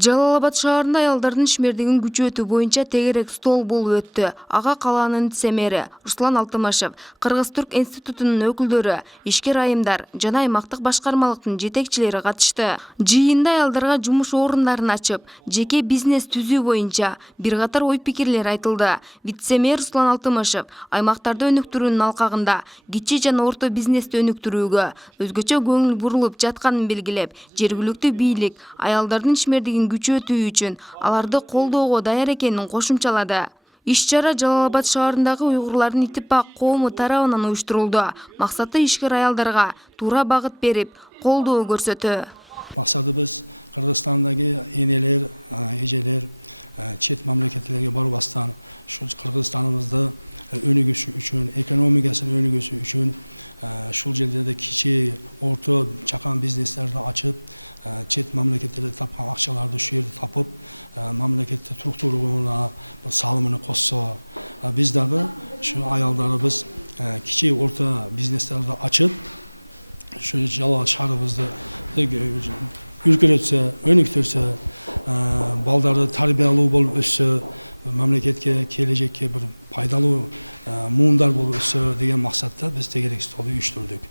Жалал Абад шаарында аялдардын ишмердигин күчөтүү боюнча тегерек стол болуп өттү. Ага калаанын вице-мэри Руслан Алтымашев, Кыргыз-Түрк институтунун өкүлдөрү, ишкер айымдар жана аймактык башкармалыктын жетекчилери катышты. Жыйында аялдарга жумуш орундарын ачып, жеке бизнес түзүү боюнча бир катар ой-пикирлер айтылды. Вице-мэр Руслан Алтымашев аймактарды өнүктүрүүнүн алкагында кичи жана орто бизнести өнүктүрүүгө өзгөчө көңүл бурулуп жатканын белгилеп, жергиликтүү бийлик аялдардын ишмердигин күчөтүү үчүн аларды колдоого даяр экенин кошумчалады. Иш-чара Жалал Абад шаарындагы уйгурлардын иттифак коому тарабынан уюштурулду. Максаты ишкер аялдарга туура багыт берип, колдоо көрсөтүү. Максатыбыз Кыргызстандагы энелер, эжелер чет мамлекеттерге барбастан ушу Кыргызстаныбызды өнүгүшү үчүн, экономикасын өнүгүшү үчүн ушул жерлерде кичи, орто, чакан бизнестерди ачып, чет мамлекеттерде тапкан акчаларды ушу жерде тапып, мамлекетти туруктууруна салымын косса, биз дагы ушу аялдарыбыз кичи, орто бизнестерди ачып, ушу Жалал шаарыбызды үркүрөтсө, өнүктүрсө, балдары тарбиялуу болуп өссө, мамлекетке, келечекке бир пайдалуу муундар болуп өссө деген максатта биз тегерек столду уюштурдук.